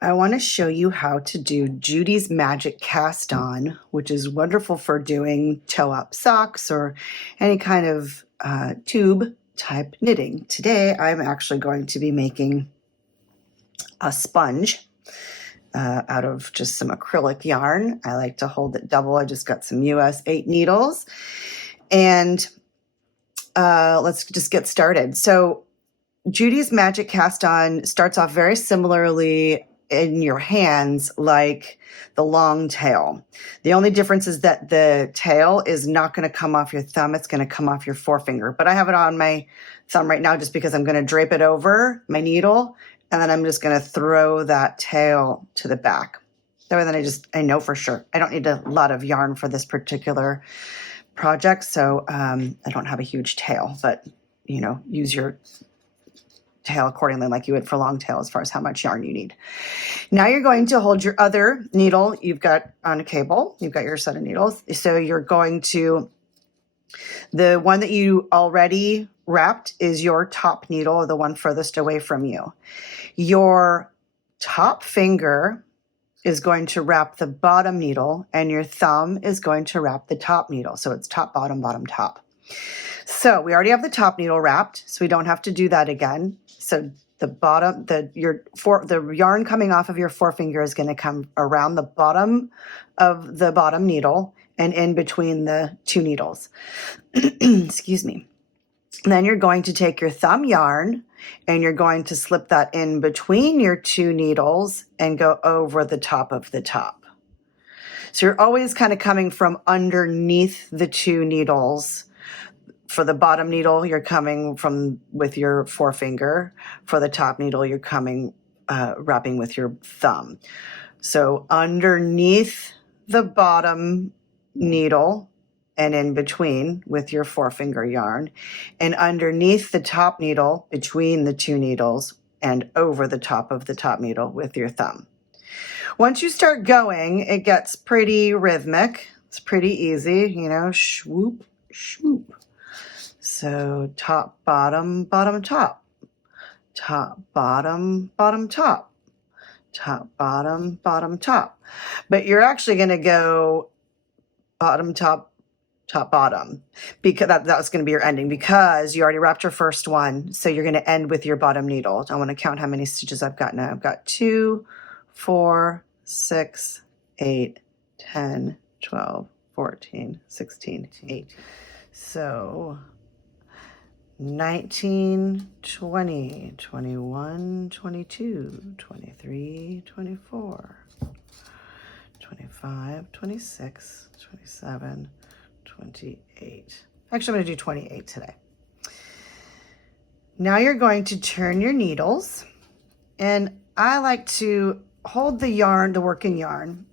I want to show you how to do Judy's Magic Cast On, which is wonderful for doing toe-up socks or any kind of tube type knitting. Today, I'm actually going to be making a sponge out of just some acrylic yarn. I like to hold it double. I just got some US 8 needles. And let's just get started. So Judy's Magic Cast On starts off very similarly in your hands like the long tail. The only difference is that the tail is not going to come off your thumb. It's going to come off your forefinger. But I have it on my thumb right now just because I'm going to drape it over my needle, and then I'm just going to throw that tail to the back. That way then I know for sure. I don't need a lot of yarn for this particular project, so I don't have a huge tail, but use your tail accordingly like you would for long tail as far as how much yarn you need. Now you're going to hold your other needle you've got on a cable. You've got your set of needles. So you're going to, the one that you already wrapped is your top needle, the one furthest away from you. Your top finger is going to wrap the bottom needle and your thumb is going to wrap the top needle. So it's top, bottom, bottom, top. So we already have the top needle wrapped, so we don't have to do that again. So the bottom, the yarn coming off of your forefinger is going to come around the bottom of the bottom needle and in between the two needles. Excuse me. And then you're going to take your thumb yarn and you're going to slip that in between your two needles and go over the top of the top. So you're always kind of coming from underneath the two needles. For the bottom needle, you're coming from with your forefinger. For the top needle, you're coming wrapping with your thumb. So underneath the bottom needle and in between with your forefinger yarn, and underneath the top needle between the two needles and over the top of the top needle with your thumb. Once you start going, it gets pretty rhythmic. It's pretty easy, swoop, swoop. So top, bottom, bottom, top, top, bottom, bottom, top, top, bottom, bottom, top. But you're actually going to go bottom, top, top, bottom, because that's going to be your ending because you already wrapped your first one. So you're going to end with your bottom needle. I want to count how many stitches I've got now. I've got 2, 4, 6, 8, 10, 12, 14, 16, 18. So 19, 20, 21, 22, 23, 24, 25, 26, 27, 28. Actually, I'm going to do 28 today. Now you're going to turn your needles, and I like to hold the yarn, the working yarn,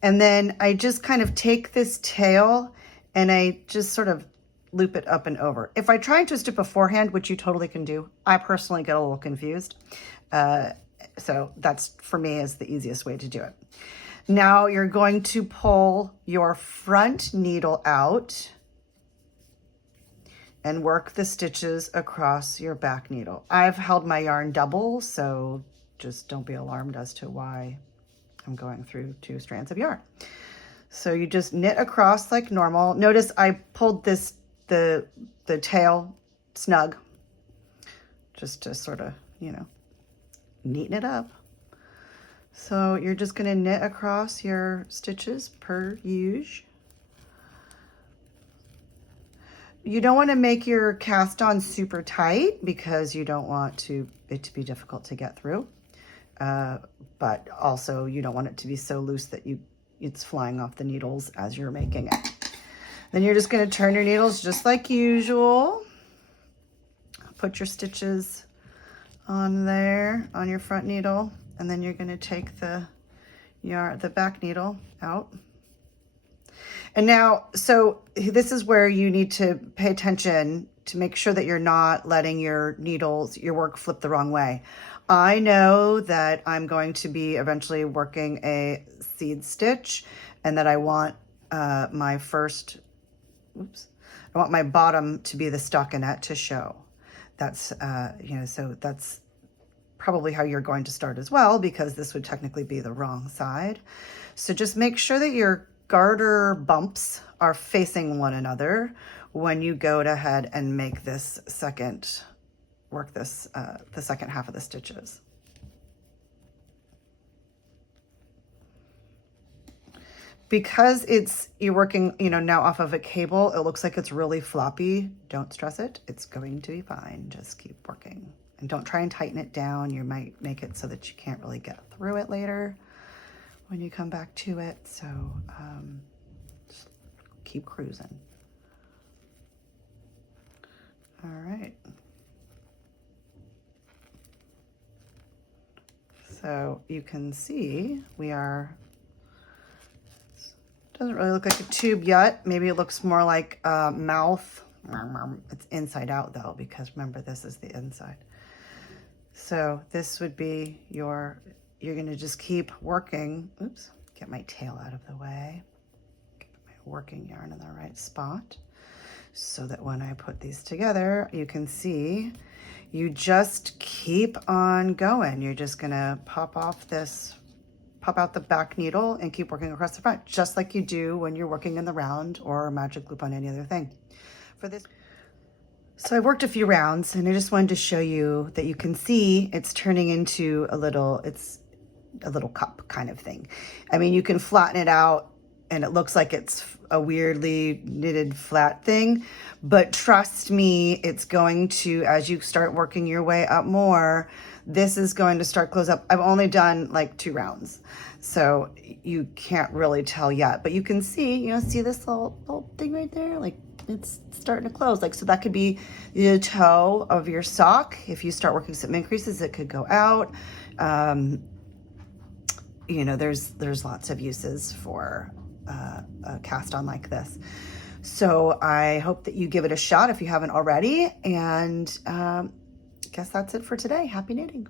and then I just kind of take this tail and I just sort of loop it up and over. If I try and twist it beforehand, which you totally can do, I personally get a little confused. So that's, for me, is the easiest way to do it. Now you're going to pull your front needle out and work the stitches across your back needle. I've held my yarn double, so just don't be alarmed as to why I'm going through 2 strands of yarn. So you just knit across like normal. Notice I pulled the tail snug just to sort of, neaten it up. So you're just going to knit across your stitches per usual. You don't want to make your cast on super tight because you don't want it to be difficult to get through. But also you don't want it to be so loose that it's flying off the needles as you're making it. Then you're just going to turn your needles just like usual. Put your stitches on there on your front needle, and then you're going to take the back needle out. And now, so this is where you need to pay attention to make sure that you're not letting your work flip the wrong way. I know that I'm going to be eventually working a seed stitch, and that I want I want my bottom to be the stockinette to show. That's, so that's probably how you're going to start as well, because this would technically be the wrong side. So just make sure that your garter bumps are facing one another when you go ahead and make this second, work this, the second half of the stitches. Because you're working, now off of a cable, it looks like it's really floppy. Don't stress it. It's going to be fine. Just keep working. And don't try and tighten it down. You might make it so that you can't really get through it later when you come back to it. So just keep cruising. All right. So you can see doesn't really look like a tube yet. Maybe it looks more like a mouth. It's inside out though, because remember, this is the inside. So this would be you're gonna just keep working. Oops, get my tail out of the way. Get my working yarn in the right spot, so that when I put these together, you can see, you just keep on going. You're just gonna pop out the back needle and keep working across the front, just like you do when you're working in the round or magic loop on any other thing. For this, so I worked a few rounds, and I just wanted to show you that you can see it's turning into it's a little cup kind of thing. I mean, you can flatten it out and it looks like it's a weirdly knitted flat thing, but trust me, it's going to, as you start working your way up more, this is going to start close up. I've only done like 2 rounds, so you can't really tell yet, but you can see, see this little thing right there? Like, it's starting to close. Like, so that could be the toe of your sock. If you start working some increases, it could go out. There's lots of uses for a cast on like this. So I hope that you give it a shot if you haven't already. And guess that's it for today. Happy knitting.